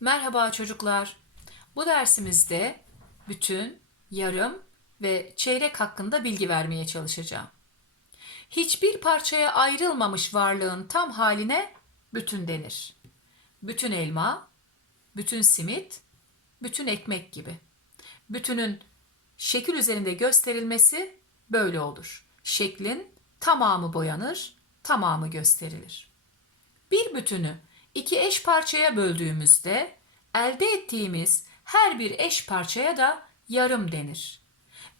Merhaba çocuklar. Bu dersimizde bütün, yarım ve çeyrek hakkında bilgi vermeye çalışacağım. Hiçbir parçaya ayrılmamış varlığın tam haline bütün denir. Bütün elma, bütün simit, bütün ekmek gibi. Bütünün şekil üzerinde gösterilmesi böyle olur. Şeklin tamamı boyanır, tamamı gösterilir. Bir bütünü iki eş parçaya böldüğümüzde elde ettiğimiz her bir eş parçaya da yarım denir.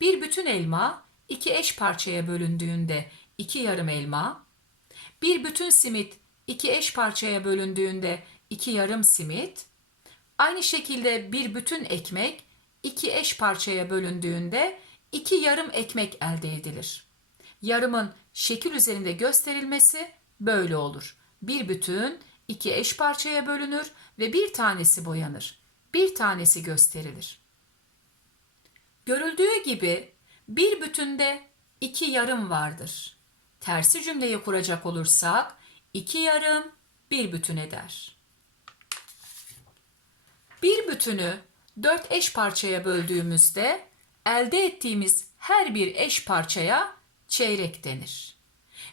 Bir bütün elma iki eş parçaya bölündüğünde iki yarım elma, bir bütün simit iki eş parçaya bölündüğünde iki yarım simit, aynı şekilde bir bütün ekmek iki eş parçaya bölündüğünde iki yarım ekmek elde edilir. Yarımın şekil üzerinde gösterilmesi böyle olur. Bir bütün iki eş parçaya bölünür ve bir tanesi boyanır. Bir tanesi gösterilir. Görüldüğü gibi bir bütünde iki yarım vardır. Tersi cümleyi kuracak olursak iki yarım bir bütün eder. Bir bütünü dört eş parçaya böldüğümüzde elde ettiğimiz her bir eş parçaya çeyrek denir.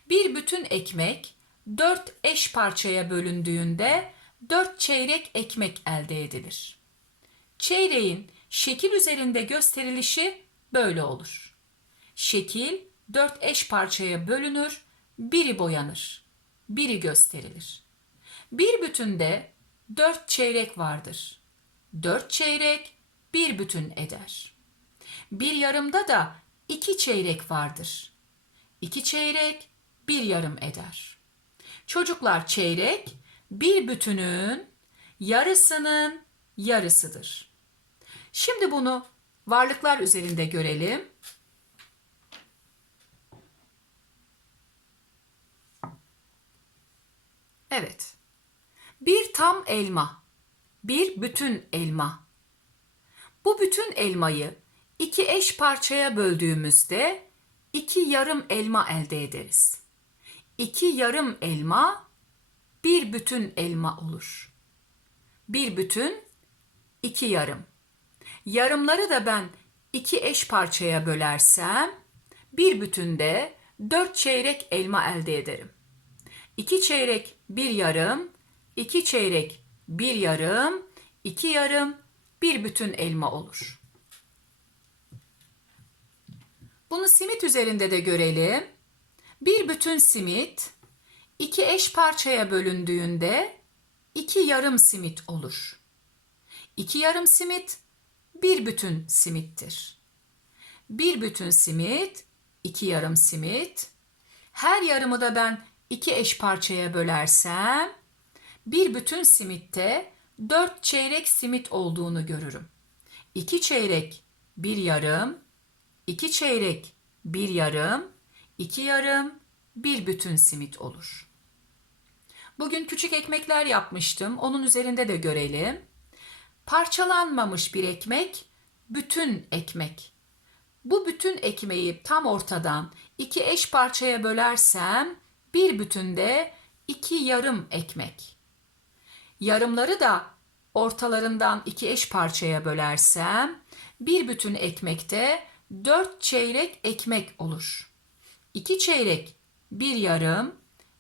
Bir bütün ekmek dört eş parçaya bölündüğünde dört çeyrek ekmek elde edilir. Çeyreğin şekil üzerinde gösterilişi böyle olur. Şekil dört eş parçaya bölünür, biri boyanır, biri gösterilir. Bir bütünde dört çeyrek vardır. Dört çeyrek bir bütün eder. Bir yarımda da iki çeyrek vardır. İki çeyrek bir yarım eder. Çocuklar çeyrek bir bütünün yarısının yarısıdır. Şimdi bunu varlıklar üzerinde görelim. Evet. Bir tam elma. Bir bütün elma. Bu bütün elmayı iki eş parçaya böldüğümüzde iki yarım elma elde ederiz. İki yarım elma bir bütün elma olur. Bir bütün iki yarım. Yarımları da ben iki eş parçaya bölersem bir bütünde dört çeyrek elma elde ederim. İki çeyrek bir yarım, iki çeyrek bir yarım, iki yarım bir bütün elma olur. Bunu simit üzerinde de görelim. Bir bütün simit iki eş parçaya bölündüğünde iki yarım simit olur. İki yarım simit bir bütün simittir. Bir bütün simit, iki yarım simit. Her yarımı da ben iki eş parçaya bölersem bir bütün simitte dört çeyrek simit olduğunu görürüm. İki çeyrek bir yarım, iki çeyrek bir yarım, iki yarım bir bütün simit olur. Bugün küçük ekmekler yapmıştım. Onun üzerinde de görelim. Parçalanmamış bir ekmek, bütün ekmek. Bu bütün ekmeği tam ortadan iki eş parçaya bölersem bir bütünde iki yarım ekmek. Yarımları da ortalarından iki eş parçaya bölersem bir bütün ekmekte dört çeyrek ekmek olur. İki çeyrek bir yarım,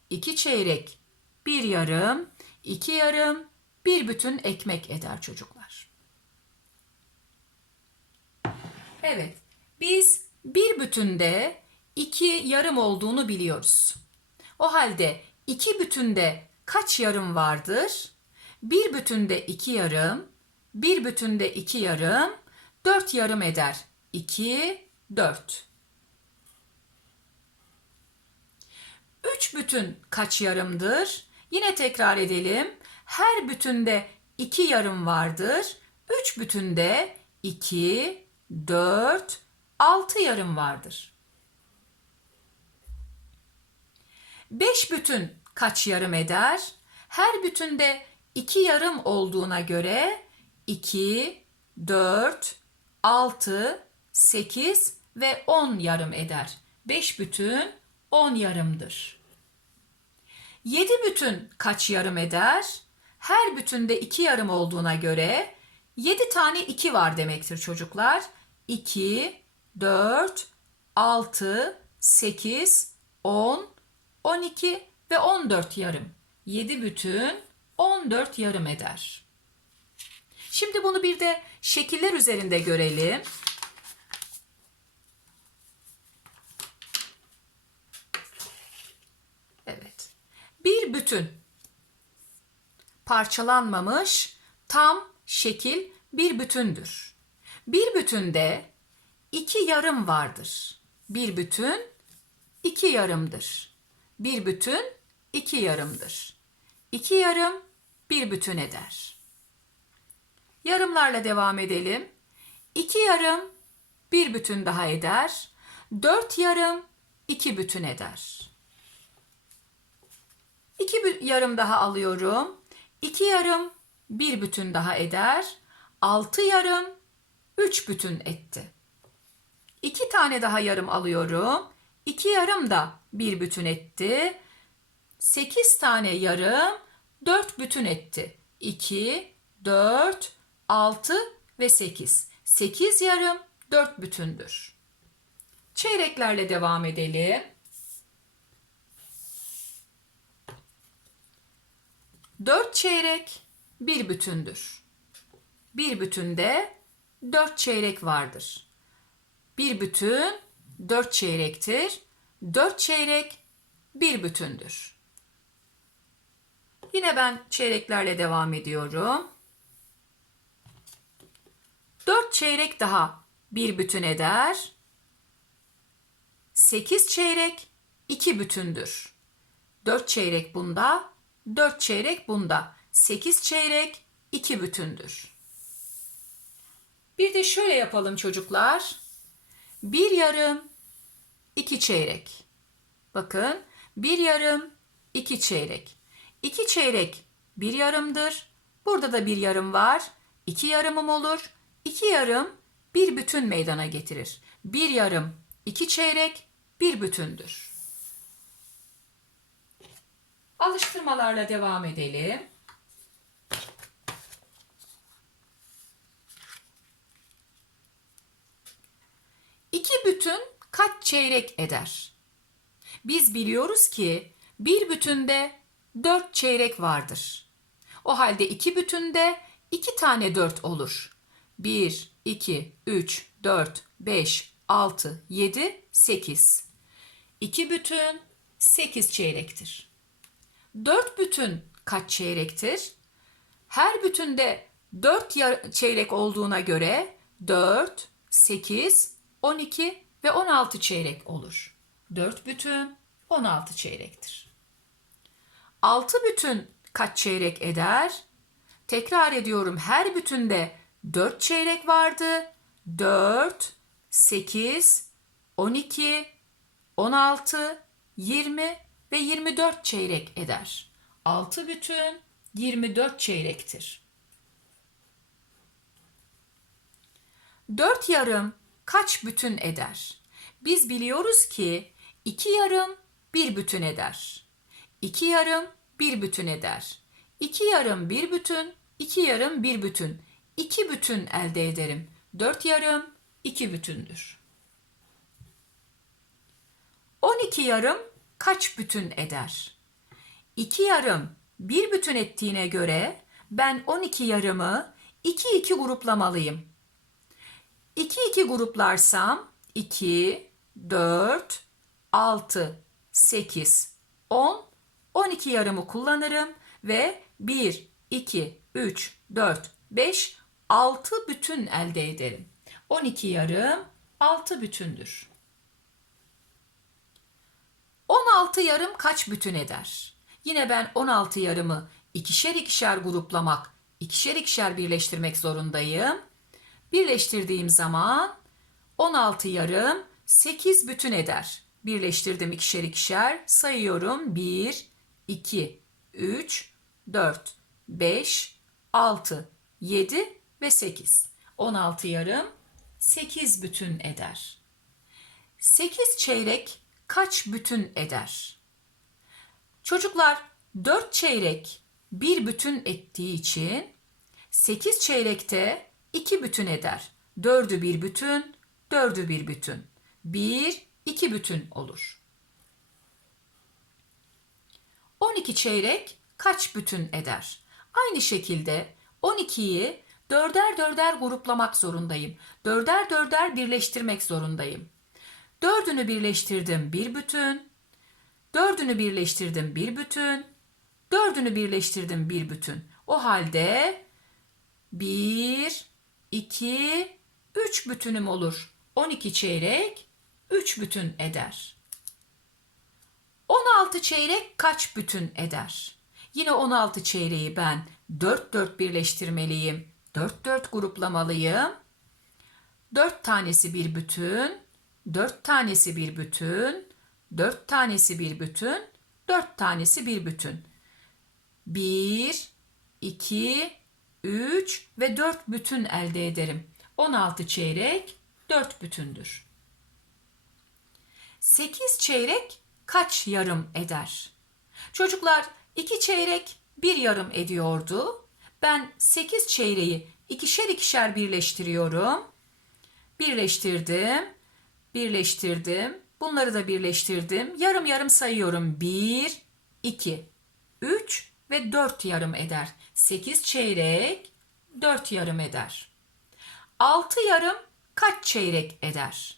iki çeyrek bir yarım, iki yarım, bir bütün ekmek eder çocuklar. Evet, biz bir bütünde iki yarım olduğunu biliyoruz. O halde iki bütünde kaç yarım vardır? Bir bütünde iki yarım, bir bütünde iki yarım, dört yarım eder. İki, dört. Üç bütün kaç yarımdır? Yine tekrar edelim. Her bütünde iki yarım vardır. Üç bütünde iki, dört, altı yarım vardır. Beş bütün kaç yarım eder? Her bütünde iki yarım olduğuna göre iki, dört, altı, sekiz ve on yarım eder. Beş bütün on yarımdır. Yedi bütün kaç yarım eder? her bütünde iki yarım olduğuna göre 7 tane 2 var demektir çocuklar. 2, 4, 6, 8, 10, 12 ve 14 yarım. 7 bütün 14 yarım eder. Şimdi bunu bir de şekiller üzerinde görelim. Evet. Bir bütün parçalanmamış tam şekil bir bütündür. Bir bütünde iki yarım vardır. Bir bütün iki yarımdır. Bir bütün iki yarımdır. İki yarım bir bütün eder. Yarımlarla devam edelim. İki yarım bir bütün daha eder. Dört yarım iki bütün eder. İki bü- yarım daha alıyorum. İki yarım bir bütün daha eder. Altı yarım üç bütün etti. İki tane daha yarım alıyorum. İki yarım da bir bütün etti. Sekiz tane yarım dört bütün etti. İki, dört, altı ve sekiz. Sekiz yarım dört bütündür. Çeyreklerle devam edelim. Dört çeyrek bir bütündür. Bir bütünde dört çeyrek vardır. Bir bütün dört çeyrektir. Dört çeyrek bir bütündür. Yine ben çeyreklerle devam ediyorum. Dört çeyrek daha bir bütün eder. Sekiz çeyrek iki bütündür. Dört çeyrek bunda, dört çeyrek bunda. Sekiz çeyrek iki bütündür. Bir de şöyle yapalım çocuklar. Bir yarım, iki çeyrek. Bakın, bir yarım, iki çeyrek. İki çeyrek bir yarımdır. Burada da bir yarım var. İki yarımım olur. İki yarım bir bütün meydana getirir. Bir yarım, iki çeyrek bir bütündür. Alıştırmalarla devam edelim. İki bütün kaç çeyrek eder? Biz biliyoruz ki bir bütünde dört çeyrek vardır. O halde iki bütünde iki tane dört olur. Bir, iki, üç, dört, beş, altı, yedi, sekiz. İki bütün sekiz çeyrektir. Dört bütün kaç çeyrektir? Her bütünde dört yar- çeyrek olduğuna göre 4, 8, 12 ve 16 çeyrek olur. 4 bütün 16 çeyrektir. 6 bütün kaç çeyrek eder? Tekrar ediyorum her bütünde 4 çeyrek vardı. 4, 8, 12, 16, 20 ve 24 çeyrek eder. 6 bütün 24 çeyrektir. 4 yarım kaç bütün eder? Biz biliyoruz ki 2 yarım bir bütün eder. 2 yarım bir bütün eder. 2 yarım bir bütün, 2 yarım bir bütün. 2 bütün elde ederim. 4 yarım 2 bütündür. 12 yarım kaç bütün eder? 2 yarım bir bütün ettiğine göre ben 12 yarımı 2 2 gruplamalıyım. 2 2 gruplarsam 2, 4, 6, 8, 10, 12 yarımı kullanırım ve 1, 2, 3, 4, 5, 6 bütün elde ederim. 12 yarım 6 bütündür. 16 yarım kaç bütün eder? Yine ben 16 yarımı ikişer ikişer gruplamak, ikişer ikişer birleştirmek zorundayım. Birleştirdiğim zaman 16 yarım 8 bütün eder. Birleştirdim ikişer ikişer. Sayıyorum 1, 2, 3, 4, 5, 6, 7 ve 8. 16 yarım 8 bütün eder. 8 çeyrek kaç bütün eder? Çocuklar 4 çeyrek bir bütün ettiği için 8 çeyrekte 2 bütün eder. 4'ü bir bütün, 4'ü bir bütün. 1, 2 bütün olur. 12 çeyrek kaç bütün eder? Aynı şekilde 12'yi dörder dörder gruplamak zorundayım. Dörder dörder birleştirmek zorundayım. Dördünü birleştirdim bir bütün. Dördünü birleştirdim bir bütün. Dördünü birleştirdim bir bütün. O halde bir, iki, üç bütünüm olur. 12 çeyrek üç bütün eder. 16 çeyrek kaç bütün eder? Yine 16 çeyreği ben 4 4 birleştirmeliyim. 4 4 gruplamalıyım. 4 tanesi bir bütün, 4 tanesi bir bütün, 4 tanesi bir bütün, 4 tanesi bir bütün. 1, 2, 3 ve 4 bütün elde ederim. 16 çeyrek 4 bütündür. 8 çeyrek kaç yarım eder? Çocuklar 2 çeyrek bir yarım ediyordu. Ben 8 çeyreği ikişer ikişer birleştiriyorum. Birleştirdim. Birleştirdim. Bunları da birleştirdim. Yarım yarım sayıyorum. 1, 2, 3 ve 4 yarım eder. 8 çeyrek 4 yarım eder. 6 yarım kaç çeyrek eder?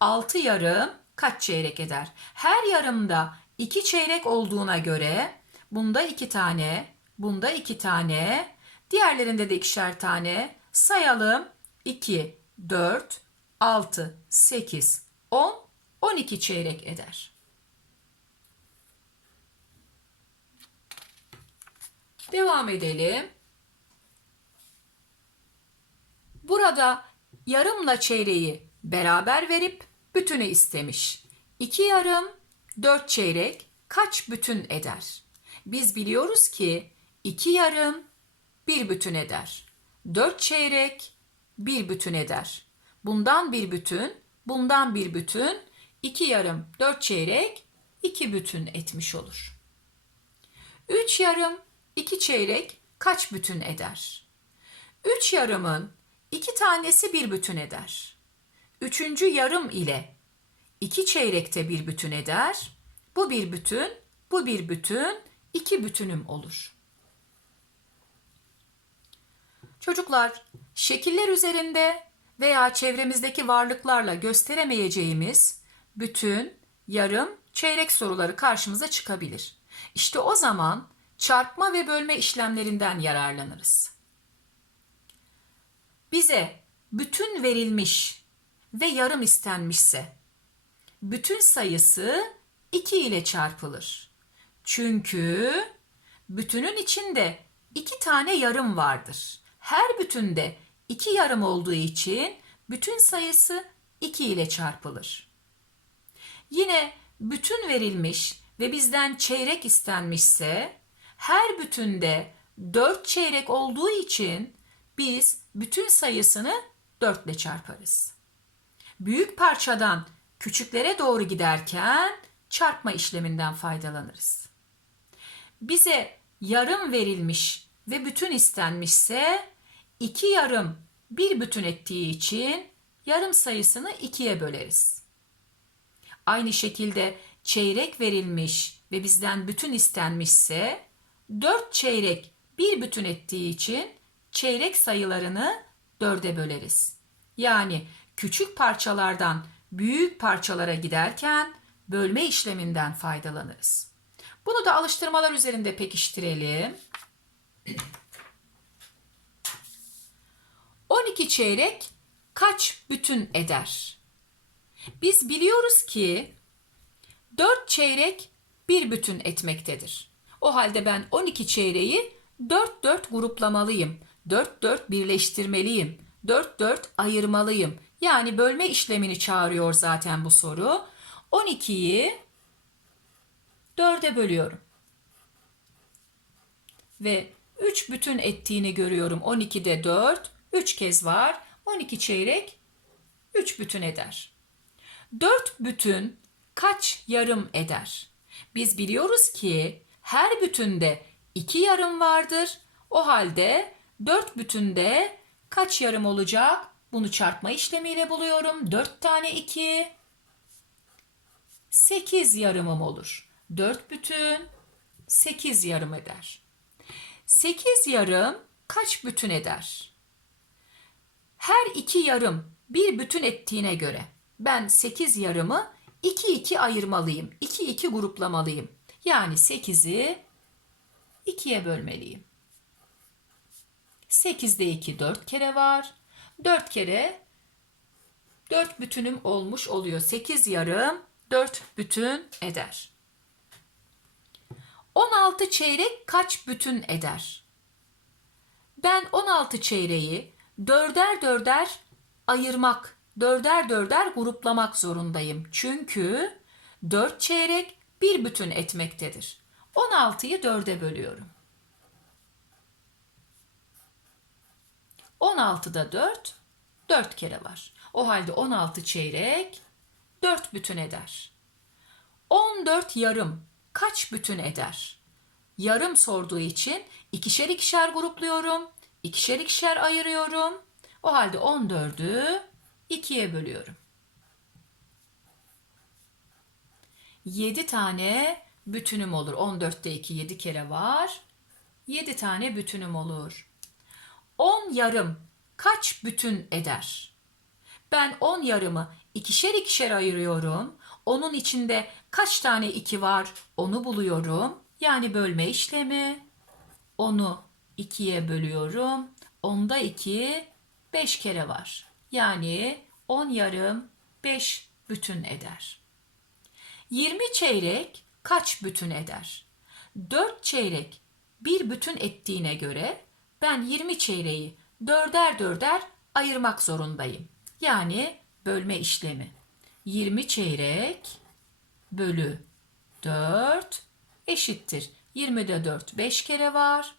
6 yarım kaç çeyrek eder? Her yarımda 2 çeyrek olduğuna göre bunda 2 tane, bunda 2 tane, diğerlerinde de ikişer tane sayalım. 2, 4, 6, 8, 10, 12 çeyrek eder. Devam edelim. Burada yarımla çeyreği beraber verip bütünü istemiş. İki yarım, dört çeyrek kaç bütün eder? Biz biliyoruz ki iki yarım bir bütün eder. Dört çeyrek bir bütün eder. Bundan bir bütün, bundan bir bütün, iki yarım, dört çeyrek iki bütün etmiş olur. Üç yarım, iki çeyrek kaç bütün eder? Üç yarımın iki tanesi bir bütün eder. Üçüncü yarım ile iki çeyrekte bir bütün eder. Bu bir bütün, bu bir bütün, iki bütünüm olur. Çocuklar, şekiller üzerinde veya çevremizdeki varlıklarla gösteremeyeceğimiz bütün, yarım, çeyrek soruları karşımıza çıkabilir. İşte o zaman çarpma ve bölme işlemlerinden yararlanırız. Bize bütün verilmiş ve yarım istenmişse bütün sayısı 2 ile çarpılır. Çünkü bütünün içinde iki tane yarım vardır. Her bütünde iki yarım olduğu için bütün sayısı 2 ile çarpılır. Yine bütün verilmiş ve bizden çeyrek istenmişse her bütünde 4 çeyrek olduğu için biz bütün sayısını 4 ile çarparız. Büyük parçadan küçüklere doğru giderken çarpma işleminden faydalanırız. Bize yarım verilmiş ve bütün istenmişse iki yarım bir bütün ettiği için yarım sayısını ikiye böleriz. Aynı şekilde çeyrek verilmiş ve bizden bütün istenmişse dört çeyrek bir bütün ettiği için çeyrek sayılarını dörde böleriz. Yani küçük parçalardan büyük parçalara giderken bölme işleminden faydalanırız. Bunu da alıştırmalar üzerinde pekiştirelim. 12 çeyrek kaç bütün eder? Biz biliyoruz ki 4 çeyrek bir bütün etmektedir. O halde ben 12 çeyreği 4 4 gruplamalıyım. 4 4 birleştirmeliyim. 4 4 ayırmalıyım. Yani bölme işlemini çağırıyor zaten bu soru. 12'yi 4'e bölüyorum. Ve 3 bütün ettiğini görüyorum. 12'de 4, 3 kez var. 12 çeyrek 3 bütün eder. 4 bütün kaç yarım eder? Biz biliyoruz ki her bütünde 2 yarım vardır. O halde 4 bütünde kaç yarım olacak? Bunu çarpma işlemiyle buluyorum. 4 tane 2. 8 yarımım olur. 4 bütün 8 yarım eder. 8 yarım kaç bütün eder? Her iki yarım bir bütün ettiğine göre ben 8 yarımı 2 2 ayırmalıyım. 2 2 gruplamalıyım. Yani 8'i 2'ye bölmeliyim. 8'de 2 4 kere var. 4 kere 4 bütünüm olmuş oluyor. 8 yarım 4 bütün eder. 16 çeyrek kaç bütün eder? Ben 16 çeyreği dörder dörder ayırmak, dörder dörder gruplamak zorundayım. Çünkü 4 çeyrek bir bütün etmektedir. 16'yı dörde bölüyorum. 16'da 4, 4 kere var. O halde 16 çeyrek 4 bütün eder. 14 yarım kaç bütün eder? Yarım sorduğu için ikişer ikişer grupluyorum. İkişer ikişer ayırıyorum. O halde 14'ü 2'ye bölüyorum. 7 tane bütünüm olur. 14'te 2 7 kere var. 7 tane bütünüm olur. 10 yarım kaç bütün eder? Ben 10 yarımı ikişer ikişer ayırıyorum. Onun içinde kaç tane 2 var onu buluyorum. Yani bölme işlemi. Onu 2'ye bölüyorum. Onda 2 5 kere var. Yani 10 yarım 5 bütün eder. 20 çeyrek kaç bütün eder? 4 çeyrek bir bütün ettiğine göre ben 20 çeyreği dörder dörder ayırmak zorundayım. Yani bölme işlemi. 20 çeyrek bölü 4 eşittir. 20'de 4 5 kere var.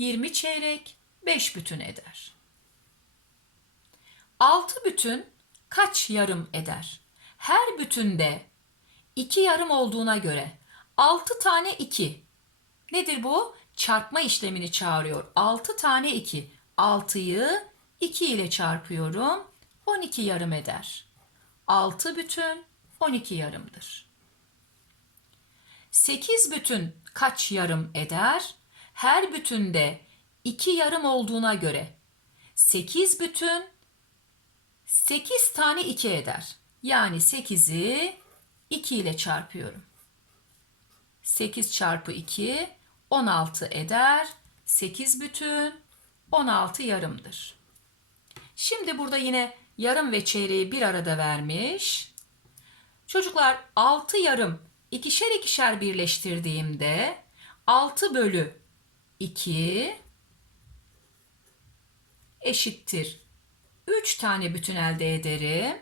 20 çeyrek 5 bütün eder. 6 bütün kaç yarım eder? Her bütünde 2 yarım olduğuna göre 6 tane 2. Nedir bu? Çarpma işlemini çağırıyor. 6 tane 2. 6'yı 2 ile çarpıyorum. 12 yarım eder. 6 bütün 12 yarımdır. 8 bütün kaç yarım eder? Her bütünde 2 yarım olduğuna göre 8 bütün 8 tane 2 eder. Yani 8'i 2 ile çarpıyorum. 8 çarpı 2 16 eder. 8 bütün 16 yarımdır. Şimdi burada yine yarım ve çeyreği bir arada vermiş. Çocuklar 6 yarım ikişer ikişer birleştirdiğimde 6 bölü 2 eşittir 3 tane bütün elde ederim.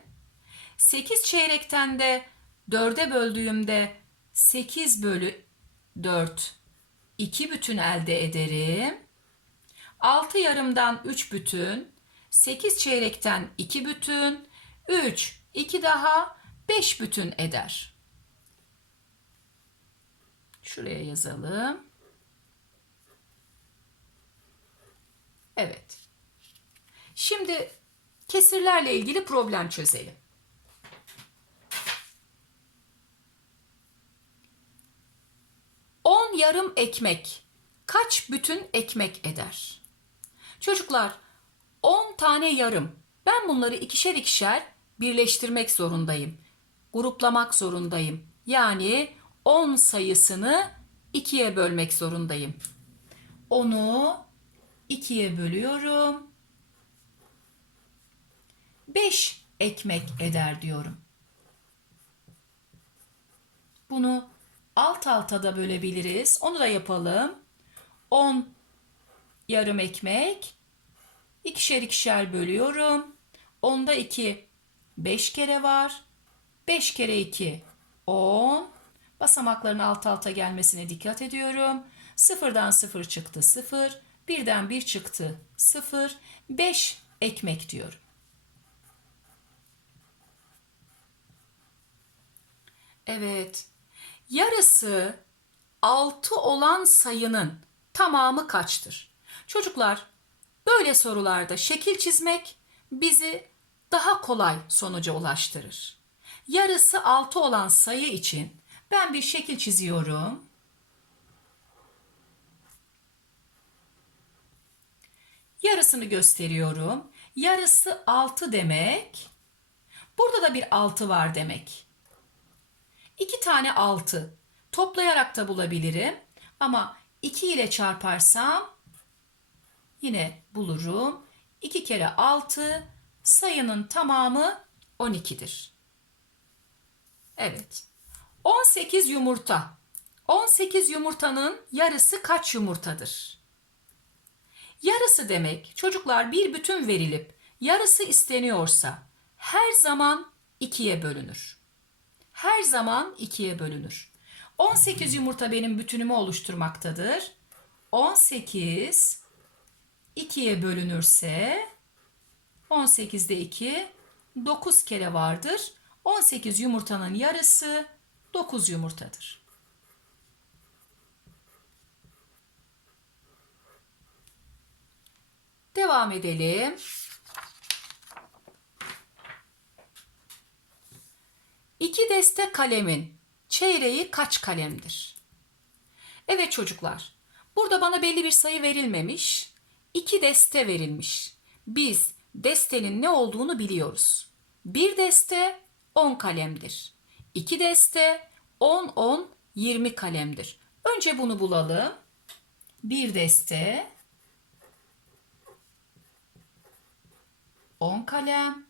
8 çeyrekten de 4'e böldüğümde 8 bölü 4 2 bütün elde ederim. 6 yarımdan 3 bütün, 8 çeyrekten 2 bütün, 3, 2 daha 5 bütün eder. Şuraya yazalım. Evet. Şimdi kesirlerle ilgili problem çözelim. 10 yarım ekmek kaç bütün ekmek eder? Çocuklar 10 tane yarım. Ben bunları ikişer ikişer birleştirmek zorundayım. Gruplamak zorundayım. Yani 10 sayısını 2'ye bölmek zorundayım. Onu 2'ye bölüyorum. 5 ekmek eder diyorum. Bunu alt alta da bölebiliriz. Onu da yapalım. 10 yarım ekmek. ikişer ikişer bölüyorum. Onda 2 5 kere var. 5 kere 2 10. Basamakların alt alta gelmesine dikkat ediyorum. Sıfırdan sıfır çıktı sıfır. Birden bir çıktı sıfır. 5 ekmek diyorum. Evet. Yarısı 6 olan sayının tamamı kaçtır? Çocuklar, böyle sorularda şekil çizmek bizi daha kolay sonuca ulaştırır. Yarısı 6 olan sayı için ben bir şekil çiziyorum. Yarısını gösteriyorum. Yarısı 6 demek. Burada da bir 6 var demek. 2 tane 6 toplayarak da bulabilirim. Ama 2 ile çarparsam yine bulurum. 2 kere 6 sayının tamamı 12'dir. Evet. 18 yumurta. 18 yumurtanın yarısı kaç yumurtadır? Yarısı demek çocuklar bir bütün verilip yarısı isteniyorsa her zaman ikiye bölünür. Her zaman ikiye bölünür. 18 yumurta benim bütünümü oluşturmaktadır. 18 ikiye bölünürse 18'de 2 9 kere vardır. 18 yumurtanın yarısı 9 yumurtadır. Devam edelim. İki deste kalemin çeyreği kaç kalemdir? Evet çocuklar, burada bana belli bir sayı verilmemiş. İki deste verilmiş. Biz destenin ne olduğunu biliyoruz. Bir deste 10 kalemdir. İki deste 10, 10, 20 kalemdir. Önce bunu bulalım. Bir deste 10 kalem.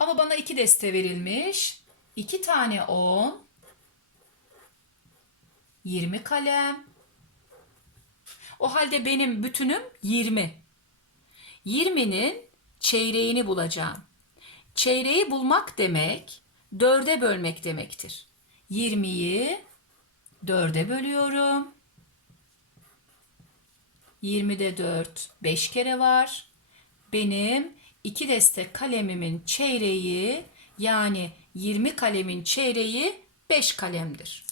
Ama bana iki deste verilmiş. İki tane 10. 20 kalem. O halde benim bütünüm 20. 20'nin çeyreğini bulacağım. Çeyreği bulmak demek dörde bölmek demektir. 20'yi dörde bölüyorum. 20'de 4 5 kere var. Benim iki deste kalemimin çeyreği yani 20 kalemin çeyreği 5 kalemdir.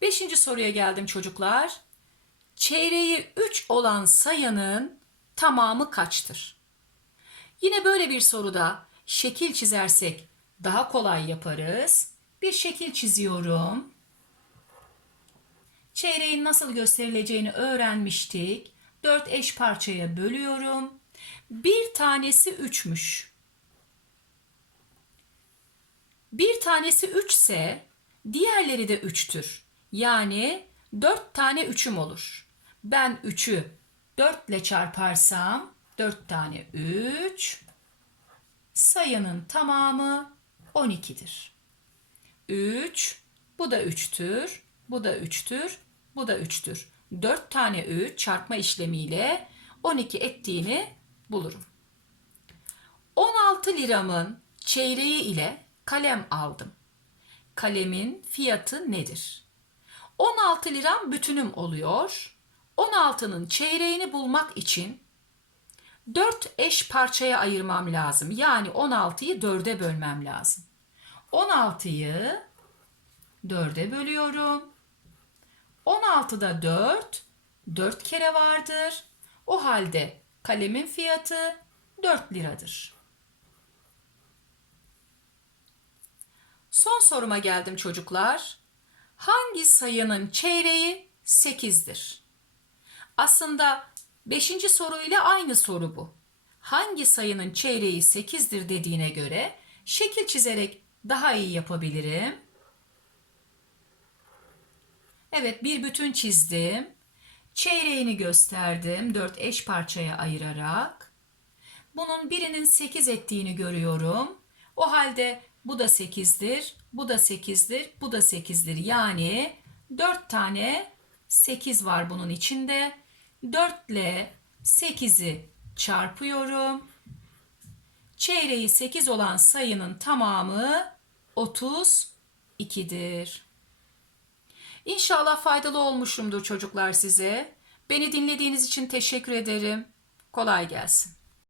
Beşinci soruya geldim çocuklar. Çeyreği 3 olan sayının tamamı kaçtır? Yine böyle bir soruda şekil çizersek daha kolay yaparız. Bir şekil çiziyorum. Çeyreğin nasıl gösterileceğini öğrenmiştik. 4 eş parçaya bölüyorum. Bir tanesi 3'müş. Bir tanesi 3 ise diğerleri de 3'tür. Yani 4 tane 3'üm olur. Ben 3'ü 4 ile çarparsam 4 tane 3 sayının tamamı 12'dir. 3 bu da 3'tür. Bu da 3'tür. Bu da 3'tür. 4 tane 3 çarpma işlemiyle 12 ettiğini bulurum. 16 liramın çeyreği ile kalem aldım. Kalemin fiyatı nedir? 16 liram bütünüm oluyor. 16'nın çeyreğini bulmak için 4 eş parçaya ayırmam lazım. Yani 16'yı 4'e bölmem lazım. 16'yı 4'e bölüyorum. 16'da 4, 4 kere vardır. O halde kalemin fiyatı 4 liradır. Son soruma geldim çocuklar. Hangi sayının çeyreği 8'dir? Aslında 5. soruyla aynı soru bu. Hangi sayının çeyreği 8'dir dediğine göre şekil çizerek daha iyi yapabilirim. Evet bir bütün çizdim. Çeyreğini gösterdim 4 eş parçaya ayırarak. Bunun birinin 8 ettiğini görüyorum. O halde bu da 8'dir, bu da 8'dir, bu da 8'dir. Yani 4 tane 8 var bunun içinde. 4 ile 8'i çarpıyorum. Çeyreği 8 olan sayının tamamı 32'dir. İnşallah faydalı olmuşumdur çocuklar size. Beni dinlediğiniz için teşekkür ederim. Kolay gelsin.